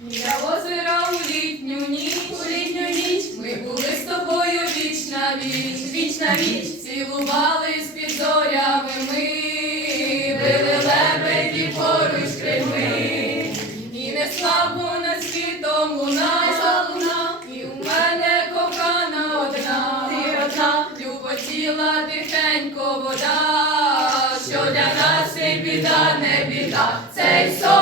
Біля озера у літню ніч, у літню ніч ми були з тобою віч на віч, віч на віч, цілувались під зорями ми, били лебеді поруч крильми, і не слабо на світом луна, луна, і у мене кохана одна, ти одна, люботіла тихенько вода, що для нас не біда, не біда, цей сон.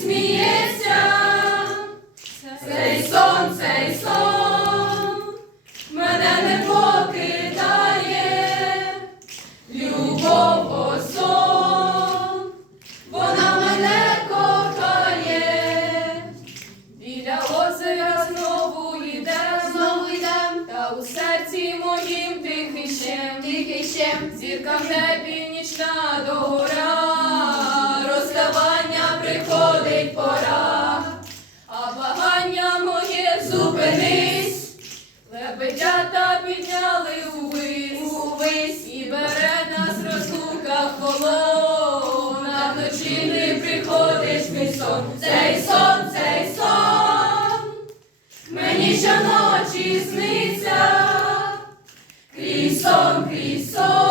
Сміється, цей сон, цей сон, мене не покидає, любов сон, вона мене кохає, біля озера знову йде, знову йдем, та у серці моїм тихий щем, тихий зірка в небі нічна догора, приходить пора, а благання моє зупинись, лебедята підняли увись, увись, і бере нас розлука холодна, вночі не приходиш мій сон, цей сон, цей сон, мені щоночі сниться, крізь сон, крізь сон,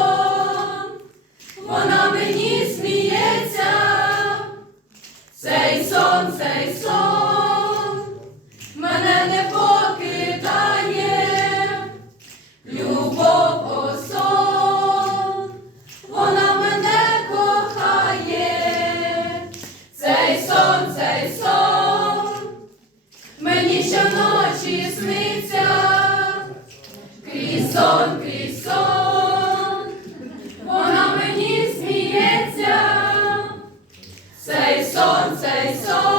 мені щоночі сниться, крізь сон, крізь сон, вона мені сміється, цей сон, цей сон.